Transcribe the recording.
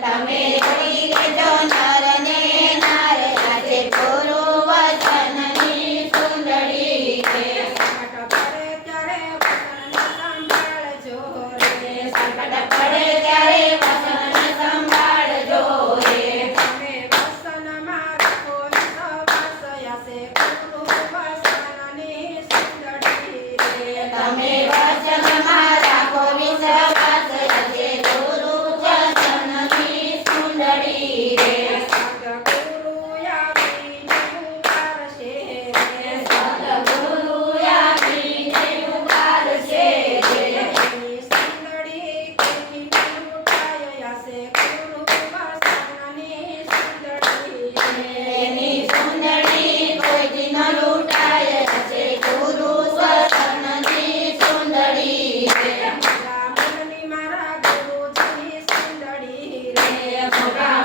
também. Bethlehem.